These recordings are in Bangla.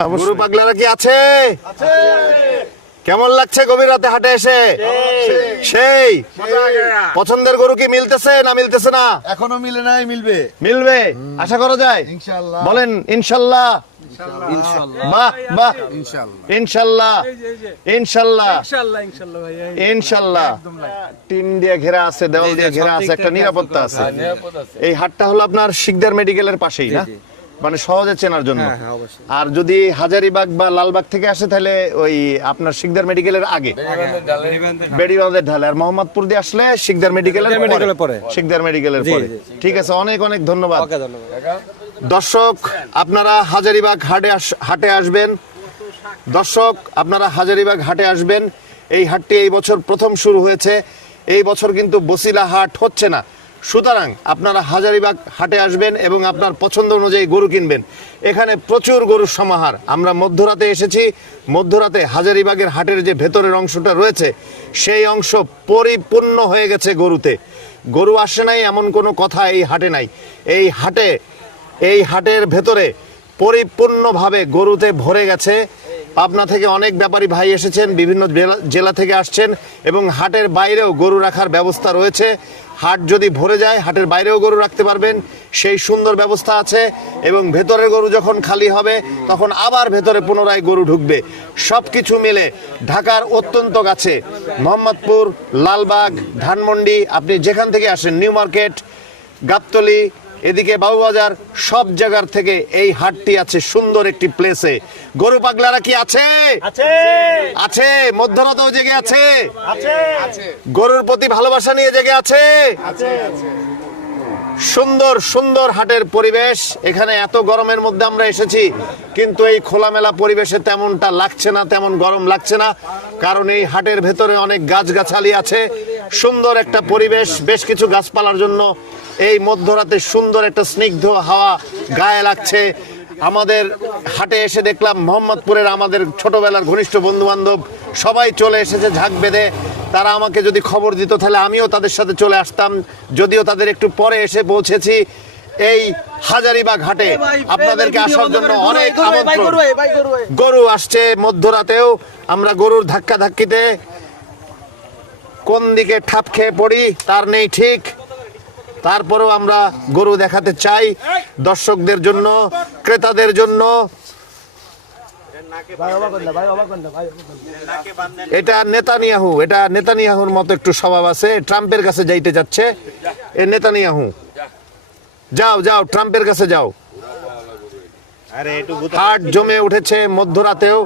গরু পাগলারা কি আছে? কেমন লাগছে গভীর রাতে হাটে এসে? সেই পছন্দের গরু কি মিলতেছে না মিলতেছে না? এখনো মিলে নাই, মিলবে মিলবে আশা করা যায়। ইনশাআল্লাহ। বলেন ইনশাল্লাহ। বাহ বাহ, ইনশাল্লাহ ইনশাল্লাহ ইনশাল্লাহ। টিন দিয়ে ঘেরা আছে, দেওয়াল দিয়ে ঘেরা আছে, একটা নিরাপত্তা আছে। এই হাটটা হলো আপনার শিকদার মেডিকেলের পাশেই না, মানে সহজে চেনার জন্য। আর যদি হাজারীবাগ বা লালবাগ থেকে আসে তাহলে ওই আপনার শিকদার মেডিকেলের আগে বেড়িবাঁধের ঢালে, আর মোহাম্মদপুর দিয়ে আসলে শিকদার মেডিকেলের পরে, শিকদার মেডিকেলের পরে। ঠিক আছে, অনেক অনেক ধন্যবাদ। দর্শক আপনারা হাজারীবাগ হাটে আসবেন। দর্শক আপনারা হাজারীবাগ হাটে আসবেন। এই হাটটি এই বছর প্রথম শুরু হয়েছে। এই বছর কিন্তু বসিলা হাট হচ্ছে না। সুতরাং আপনারা হাজারীবাগ হাটে আসবেন এবং আপনার পছন্দ অনুযায়ী গরু কিনবেন। এখানে প্রচুর গরুর সমাহার। আমরা মধ্যরাতে এসেছি। মধ্যরাতে হাজারীবাগের হাটের যে ভেতরের অংশটা রয়েছে সেই অংশ পরিপূর্ণ হয়ে গেছে গরুতে। গরু আসে নাই এমন কোনো কথা এই হাটে নাই। এই হাটের ভেতরে পরিপূর্ণভাবে গরুতে ভরে গেছে। পাবনা থেকে অনেক ব্যাপারী ভাই এসেছেন, বিভিন্ন জেলা থেকে আসছেন, এবং হাটের বাইরেও গরু রাখার ব্যবস্থা রয়েছে। হাট যদি ভরে যায় হাটের বাইরেও গরু রাখতে পারবেন, সেই সুন্দর ব্যবস্থা আছে। এবং ভেতরের গরু যখন খালি হবে তখন আবার ভেতরে পুনরায় গরু ঢুকবে। সব কিছু মিলে ঢাকার অত্যন্ত কাছে মোহাম্মদপুর, লালবাগ, ধানমন্ডি, আপনি যেখান থেকে আসেন, নিউ মার্কেট, গাবতলী, এদিকে বাবুবাজার, সব জায়গার থেকে এই হাটটি আছে সুন্দর একটি প্লেসে। গরু পাগলারা কি আছে? আছে। মধ্যরাতেও জেগে আছে। গরুর প্রতি ভালোবাসা নিয়ে জেগে আছে। সুন্দর সুন্দর হাটের পরিবেশ। এখানে এত গরমের মধ্যে আমরা এসেছি, কিন্তু এই খোলামেলা পরিবেশে তেমনটা লাগছে না, তেমন গরম লাগছে না, কারণ এই হাটের ভেতরে অনেক গাছগাছালি আছে। সুন্দর একটা পরিবেশ, বেশ কিছু গাছপালার জন্য এই মধ্যরাতে সুন্দর একটা স্নিগ্ধ হাওয়া গায়ে লাগছে। আমাদের হাটে এসে দেখলাম মোহাম্মদপুরের আমাদের ছোটবেলার ঘনিষ্ঠ বন্ধু বান্ধব সবাই চলে এসেছে ঝাঁক বেঁধে। তারা আমাকে যদি খবর দিত তাহলে আমিও তাদের সাথে চলে আসতাম, যদিও তাদের একটু পরে এসে পৌঁছেছি। এই হাজারীবাগ হাটে আপনাদেরকে আসার জন্য অনেক আমন্ত্রণ। গরু আসছে মধ্যরাতেও। আমরা গরুর ধাক্কা ধাক্কিতে কোন দিকে ঠাপ খেয়ে পড়ি তার নেই ঠিক। তারপরেও আমরা গরু দেখাতে চাই দর্শকদের জন্য, ক্রেতাদের জন্য। এটা নেতানিয়াহুর মতো একটু স্বভাব আছে। ট্রাম্পের কাছে যাইতে যাচ্ছে এ নেতানিয়াহু। যাও যাও, ট্রাম্পের কাছে যাও। হাট জমে উঠেছে মধ্যরাতেও।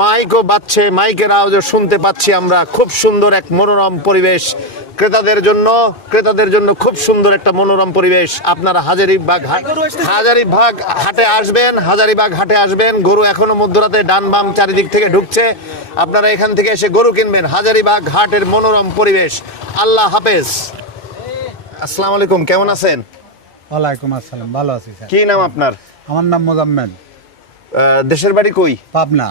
মাইকও বাজছে, মাইকের আওয়াজও শুনতে পাচ্ছি আমরা। খুব সুন্দর এক মনোরম পরিবেশ ক্রেতাদের জন্য খুব সুন্দর একটা মনোরম পরিবেশ। আপনারা হাজারীবাগ হাটে আসবেন। গরু এখনো মধ্যরাতে ডান বাম চারিদিক থেকে ঢুকছে। আপনারা এখান থেকে এসে গরু কিনবেন। হাজারীবাগ হাটের মনোরম পরিবেশ। আল্লাহ হাফেজ। আসসালামু আলাইকুম, কেমন আছেন? ওয়ালাইকুম আসসালাম, ভালো আছি স্যার। কি নাম আপনার? আমার নাম মোজাম্মেল। দেশের বাড়ি কই? পাবনা।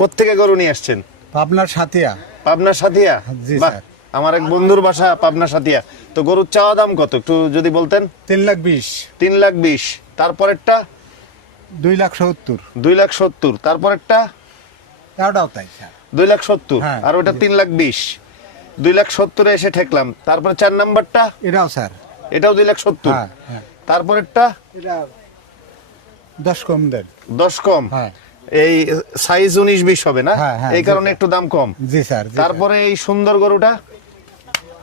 কোত্থেকে গরু নিয়ে আসছেন? পাবনার সাথিয়া। পাবনার সাথিয়া? জি বাহ, স্যার। আমার এক বন্ধুর বাসা পাবনা সাথিয়া। তো গরুর চাওয়া দাম কত একটু যদি বলতেন? 3,20,000। 3,20,000। তারপরেরটা 2,70,000। 2,70,000। তারপরেরটা এটাও তাই স্যার, 2,70,000। হ্যাঁ, আর ওটা 3,20,000। 2,70,000 এসে ঠেকলাম। তারপরে 4 নাম্বারটা, এটাও স্যার, এটাও 2,70,000। হ্যাঁ হ্যাঁ। তারপরেরটা এটা 10 কম দেন। 10 কম। হ্যাঁ। এই সাইজ 19-20 হবে না? হ্যাঁ, হ্যাঁ, এই কারণে একটু দাম কম। জি স্যার। তারপরে এই সুন্দর গরুটা,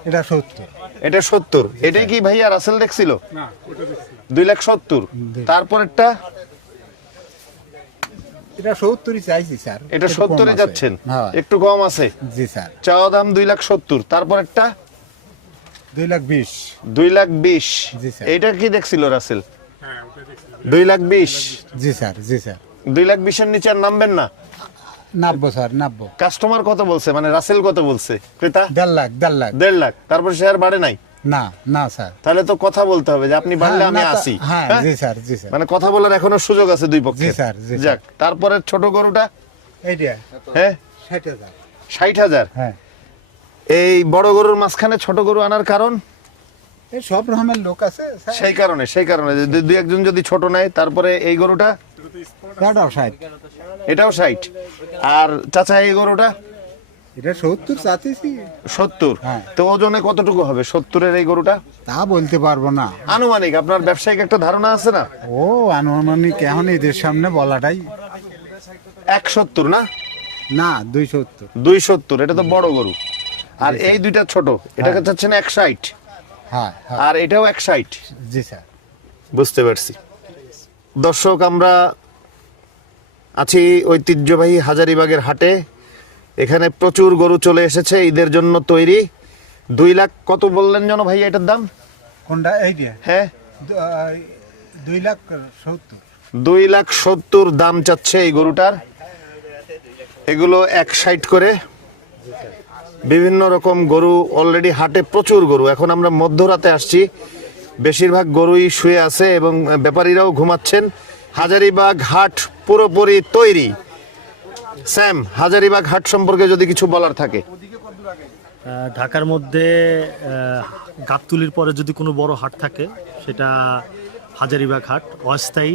এটা 70। এটা 70। এটাই কি ভাইয়া রাসেল দেখছিল? 2,70,000। তারপরেরটা এটা 70ই চাইছি স্যার। এটা 70-এ যাচ্ছেন? হ্যাঁ, একটু কম আছে। জি স্যার। চাওয়া দাম 2,70,000। তারপরেরটা 2,20,000। 2,20,000। জি স্যার। এইটা কি দেখছিল রাসেল? 2,20,000। জি স্যার, জি স্যার। 2,20,000 নিচে আর নামবেন না? 90 স্যার, 90। কাস্টমার কত বলছে, মানে রাসেল কত বলছে? ক্রেতা 1.5 লাখ। 1.5 লাখ। তারপর শেয়ার বাড়ে নাই? না না স্যার। তাহলে তো কথা বলতে হবে যে আপনি বাড়লে আমি আসি। হ্যাঁ, জি স্যার, জি স্যার। মানে কথা বলার এখনো সুযোগ আছে দুই পক্ষে। জি স্যার, জি স্যার। যাক, তারপরে ছোট গরুটা এইটা হ্যাঁ 60,000। 60,000। হ্যাঁ। এই বড় গরুর মাঝখানে ছোট গরু আনার কারণ? এই সব রকমের লোক আছে স্যার। সেই কারণে যে দুই একজন যদি ছোট নেয়। তারপরে এই গরুটা এটাও 60। এটাও 60। আর চাচা এই গরুটা এটা 70 চাচ্ছি। 70। হ্যাঁ। তো ওজনে কতটুকু হবে 70-এর এই গরুটা? তা বলতে পারবো না। আনুমানিক আপনার ব্যবসায়িক একটা ধারণা আছে না? ও আনুমানিক এখন এদের সামনে বলাটাই 170 না? না, 270। 270, এটা তো বড় গরু। আর এই দুইটা ছোট, এটাকে চাচ্ছেন 160। হ্যাঁ হ্যাঁ, আর এটাও 160। জি স্যার। বুঝতে পারছি। দর্শক, আমরা আছি ঐতিহ্যবাহী হাজারীবাগের হাটে। এখানে প্রচুর গরু চলে এসেছে, ঈদের জন্য তৈরি। 2 লাখ কত বললেন যেন ভাই এটার দাম? কোনটা? এইটা হ্যাঁ, 2,70,000। 2,70,000 দাম চাচ্ছে এই গরুটার। এগুলো 160 করে। বিভিন্ন রকম গরু অলরেডি হাটে, প্রচুর গরু। এখন আমরা মধ্যরাতে আসছি, বেশিরভাগ গরুই শুয়ে আছে এবং ব্যাপারীরাও ঘুমাচ্ছেন। হাজারীবাগ হাট পুরোপুরি তৈরি। স্যাম, হাজারীবাগ হাট সম্পর্কে যদি কিছু বলার থাকে। ঢাকার মধ্যে গাবতলীর পরে যদি কোনো বড় হাট থাকে সেটা হাজারীবাগ হাট। অস্থায়ী,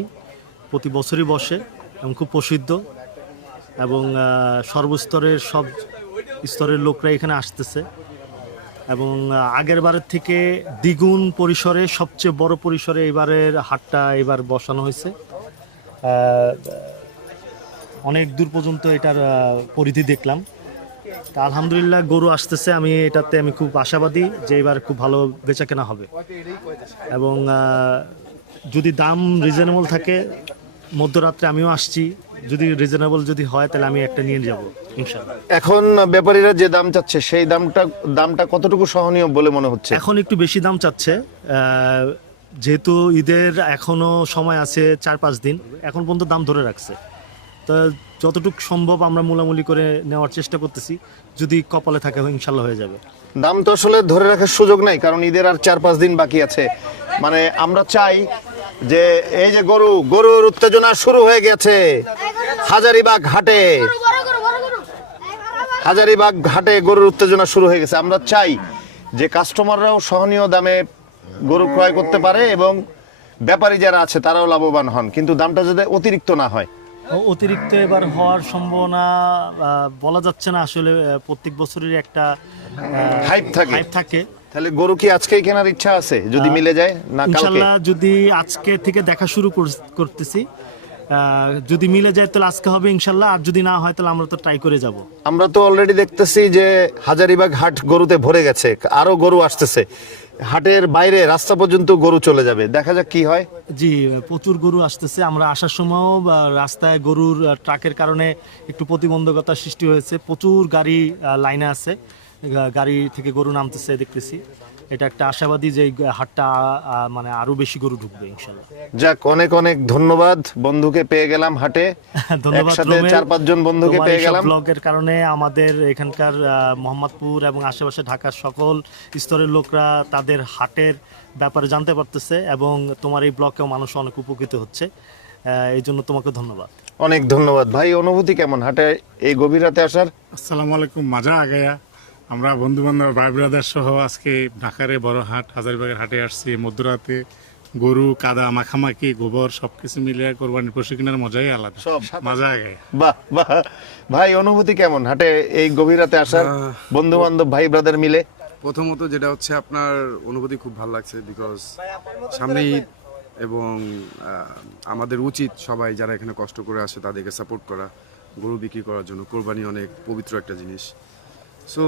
প্রতি বছরই বসে এবং খুব প্রসিদ্ধ, এবং সর্বস্তরের সব স্তরের লোকরা এখানে আসতেছে। এবং আগের বারের থেকে দ্বিগুণ পরিসরে, সবচেয়ে বড় পরিসরে এবারের হাটটা এবার বসানো হয়েছে। অনেক দূর পর্যন্ত এটার পরিধি দেখলাম। তা আলহামদুলিল্লাহ গরু আসতেছে, আমি খুব আশাবাদী যে এবার খুব ভালো বেচা কেনা হবে। এবং যদি দাম রিজনেবল থাকে, মধ্যরাত্রে আমিও আসছি, যদি রিজনেবল যদি হয় তাহলে আমি একটা নিয়ে যাব ইনশাআল্লাহ। এখন ব্যাপারীরা যে দাম চাচ্ছে সেই দামটা কতটুকু সহনীয় বলে মনে হচ্ছে? এখন একটু বেশি দাম চাচ্ছে, যেহেতু ঈদের এখনো সময় আছে 4-5 দিন, এখন পর্যন্ত দাম ধরে রাখছে। তো যতটুকু সম্ভব আমরা মূলামূলি করে নেওয়ার চেষ্টা করতেছি, যদি কপালে থাকে ইনশাল্লাহ হয়ে যাবে। দাম তো আসলে ধরে রাখার সুযোগ নাই, কারণ ঈদের আর 4-5 দিন বাকি আছে। মানে আমরা চাই যে এই যে গরুর উত্তেজনা শুরু হয়ে গেছে হাজারীবাগ হাটে। হাজারীবাগ হাটে গরুর উত্তেজনা শুরু হয়ে গেছে। আমরা চাই যে কাস্টমাররাও সহনীয় দামে গরু ক্রয় করতে পারে এবং ব্যাপারী যারা আছে তারাও লাভবান হন, কিন্তু দামটা যাতে অতিরিক্ত না হয়। অতিরিক্ত এবার হওয়ার সম্ভাবনা বলা যাচ্ছে না আসলে। প্রত্যেক বছরের একটা হাইপ থাকে। তাহলে গরু কি আজকেই কেনার ইচ্ছা আছে যদি মিলে যায়, না কালকে? ইনশাআল্লাহ যদি আজকে থেকে দেখা শুরু করতেছি, যদি মিলে যায় তাহলে আজকে হবে ইনশাআল্লাহ, আর যদি না হয় তাহলে আমরা তো ট্রাই করে যাব। আমরা তো অলরেডি দেখতেছি যে হাজারীবাগ হাট গরুতে ভরে গেছে, আরো গরু আসতেছে। হাটের বাইরে রাস্তা পর্যন্ত গরু চলে যাবে, দেখা যাক কি হয়। জি, প্রচুর গরু আসতেছে। আমরা আসার সময়ও রাস্তায় গরুর ট্রাকের কারণে একটু প্রতিবন্ধকতার সৃষ্টি হয়েছে। প্রচুর গাড়ি লাইনে আছে, গাড়ি থেকে গরু নামতেছে দেখতেছি। এটা একটা আশাবাদী যে এই হাটটা মানে আরো বেশি গরু ঢুকবে ইনশাআল্লাহ। যাক, অনেক অনেক ধন্যবাদ। বন্ধুকে পেয়ে গেলাম হাটে, ধন্যবাদ। একসাথে 4-5 জন বন্ধুকে পেয়ে গেলাম। ব্লগের কারণে আমাদের এখানকার মোহাম্মদপুর এবং আশেপাশে ঢাকার সকল স্তরের লোকরা তাদের হাটের ব্যাপারে জানতে পারতেছে, এবং তোমার এই ব্লগেও মানুষ অনেক উপকৃত হচ্ছে। এই জন্য তোমাকে ধন্যবাদ। অনেক ধন্যবাদ ভাই। অনুভূতি কেমন হাটে এই গভীর রাতে আসার? আসসালামু আলাইকুম। মজা আগায়া আমরা বন্ধু বান্ধব ভাই ব্রাদার সহ আজকে ঢাকার বড় হাট হাজারীবাগের হাটে আসছি। মধ্যরাতে গরু, কাদা মাখামাখি, গোবর সবকিছু মিলিয়ে কোরবানির পশু কেনার মজাই আলাদা, সব মজা আগায়। বাহ বাহ। ভাই, অনুভূতি কেমন হাটে এই গভীর রাতে আসার, বন্ধু বান্ধব ভাই ব্রাদার মিলে? প্রথমত যেটা হচ্ছে আপনার অনুভূতি খুব ভালো লাগছে, বিকজ সামনে ঈদ, এবং আমাদের উচিত সবাই যারা এখানে কষ্ট করে আসে তাদেরকে সাপোর্ট করা, গরু বিক্রি করার জন্য। কোরবানি অনেক পবিত্র একটা জিনিস। সো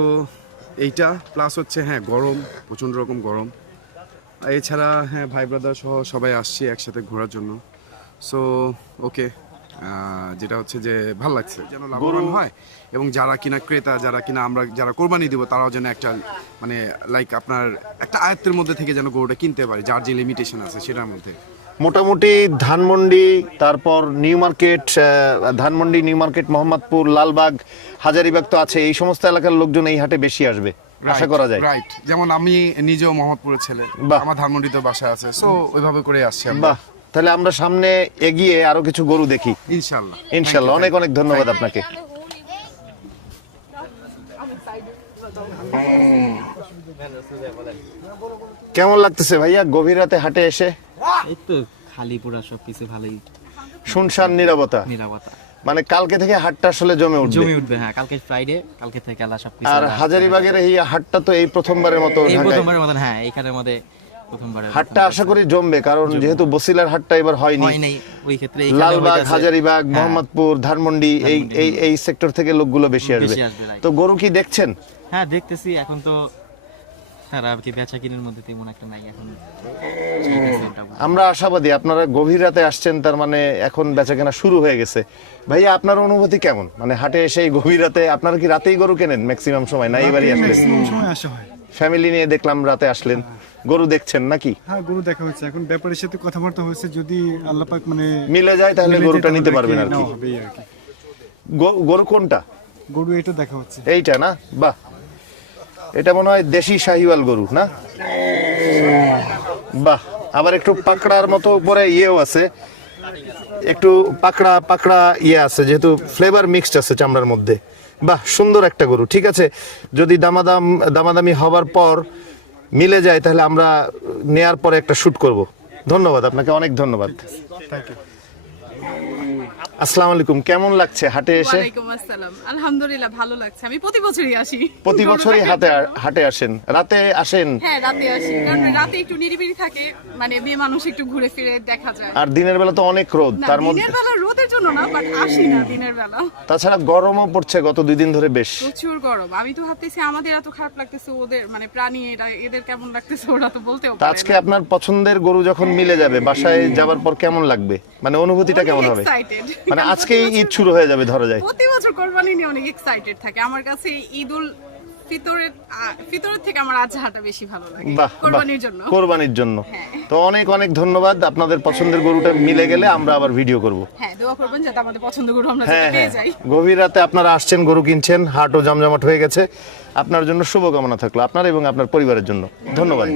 এইটা প্লাস হচ্ছে হ্যাঁ গরম, প্রচণ্ড রকম গরম। এছাড়া হ্যাঁ ভাই ব্রাদার সহ সবাই আসছি একসাথে ঘোরার জন্য। সো ওকে, যেটা হচ্ছে যে ভাল লাগছে যেন লাভবান হয়, এবং যারা কিনা ক্রেতা, যারা কিনা আমরা যারা কোরবানি দিব, তারাও যেন একটা মানে লাইক আপনার একটা আয়ত্তের মধ্যে থেকে যেন গরুটা কিনতে পারে, যার যে লিমিটেশন আছে সেটার মধ্যে। মোটামুটি ধানমন্ডি, তারপর new market, Dhanmondi, new market, Mohammadpur, Lalbagh, Hazaribagh তো আছে, এই সমস্ত এলাকার লোকজন এই হাটে বেশি আসবে আশা করা যায়। রাইট, যেমন আমি নিজেও মোহাম্মদপুরের ছেলে, বাহ। আমার ধানমন্ডিতে বাসা আছে, সো ওইভাবে করে আসছি আমরা। বাহ, তাহলে আমরা সামনে এগিয়ে আরো কিছু গরু দেখি ইনশাল্লাহ। ইনশাল্লাহ। অনেক অনেক ধন্যবাদ আপনাকে। কেমন লাগতেছে ভাইয়া গভীর রাতে হাটে এসে? এই তো খালি পুরা সবকিছু ভালোই। শুনশান নীরবতা, নীরবতা মানে কালকে থেকে হাটটা আসলে জমে উঠবে। জমি উঠবে। হ্যাঁ, কালকে ফ্রাইডে, কালকে থেকে আল্লাহ সবকিছু আর হাজারীবাগের এই হাটটা তো এই প্রথমবারের মতো এই ঢাকায় প্রথমবারের মতন, হ্যাঁ এইখানের মধ্যে প্রথমবারের হাটটা আশা করি জমবে, কারণ যেহেতু বসিলার হাটটা এবার হয়নি, হয় নাই ওই ক্ষেত্রে এইখানে লালবাগ, হইতাছে। হাজারীবাগ, মোহাম্মদপুর, ধানমন্ডি এই এই এই সেক্টর থেকে লোকগুলো বেশি আসবে। বেশি আসবে, right. তো গরু কি দেখছেন? হ্যাঁ দেখতেছি, এখন তো তারা আর কি বেচা কিনের মধ্যে তেমন একটা নাই এখন চলতেছে ওটা। আমরা আশাবাদী, আপনারা গভীর রাতে আসছেন, তার মানে এখন বেচাকেনা শুরু হয়ে গেছে। ভাইয়া আপনার অনুভূতি কেমন, মানে হাটে এসে এই গভীর রাতে? আপনারা কি রাতেই গরু কেনেন ম্যাক্সিমাম সময়, না এবারই আসলেন? সময় আসা হয়। ফ্যামিলি নিয়ে দেখলাম রাতে আসলেন, গরু দেখছেন নাকি? হ্যাঁ, গরু দেখা হচ্ছে, এখন ব্যাপারের সাথে কথাবার্তা হয়েছে, যদি আল্লাহ পাক মানে মিলে যায় তাহলে মিলে গরুটা যায় নিতে তাহলে পারবেন আর কি। নেওয়া হবে এই আর কি। গরু কোনটা? গরু এটা দেখা হচ্ছে। এইটা না? বাহ, এটা মনে হয় দেশি শাহিওয়াল গরু না? বাহ, আবার একটু পাকড়ার মতো উপরে ইয়েও আছে, একটু পাকড়া পাকড়া ইয়ে আছে, যেহেতু ফ্লেভার মিক্সড আছে চামড়ার মধ্যে। বাহ, সুন্দর একটা গরু। ঠিক আছে, যদি দামাদামি হবার পর মিলে যায় তাহলে আমরা নেয়ার পরে একটা শুট করব। ধন্যবাদ আপনাকে, অনেক ধন্যবাদ। আসসালামু আলাইকুম, কেমন লাগছে হাটে এসে? ওয়ালাইকুম আসসালাম, আলহামদুলিল্লাহ ভালো লাগছে। আমি প্রতি বছরই আসি। প্রতি বছরই হাটে আসেন? রাতে আসেন? হ্যাঁ, রাতে আসি, কারণ রাতে একটু নিরিবিলি থাকে, মানে মেয়ে মানুষ একটু ঘুরে ফিরে দেখা যায়। আর দিনের বেলা তো অনেক রোদ, না, তার মধ্যে দিনের বেলা রোদের জন্য না, বাট আসি না দিনের বেলা। তাছাড়া গরমও পড়ছে গত 2 দিন ধরে বেশ। প্রচুর গরম। আমি তো ভাবতেছি আমাদের এত খারাপ লাগতেছে, ওদের মানে প্রাণী এদের কেমন লাগতেছে ওরা তো বলতেও তা পারে আজকে না। আপনার পছন্দের গরু যখন মিলে যাবে, বাসায় যাবার পর কেমন লাগবে, মানে অনুভূতিটা কেমন হবে? এক্সাইটেড, মানে আজকেই ঈদ শুরু হয়ে যাবে ধরা যায়। প্রতি বছর কোরবানি নিয়ে অনেক এক্সাইটেড থাকে। আমার কাছে ঈদুল ফিতরের থেকে আমার আজহাটা বেশি ভালো লাগে বাহ, কোরবানির জন্য। কোরবানির জন্য। তো অনেক অনেক ধন্যবাদ। আপনাদের পছন্দের গরুটা মিলে গেলে আমরা আবার ভিডিও করব। হ্যাঁ, দোয়া করবেন যাতে আমাদের পছন্দ গরু আমরা হ্যাঁ যাতে হ্যাঁ, পেয়ে যাই। গভীর রাতে আপনারা আসছেন, গরু কিনছেন, হাটও জমজমাট হয়ে গেছে। আপনার জন্য শুভকামনা থাকলো, আপনার এবং আপনার পরিবারের জন্য। ধন্যবাদ।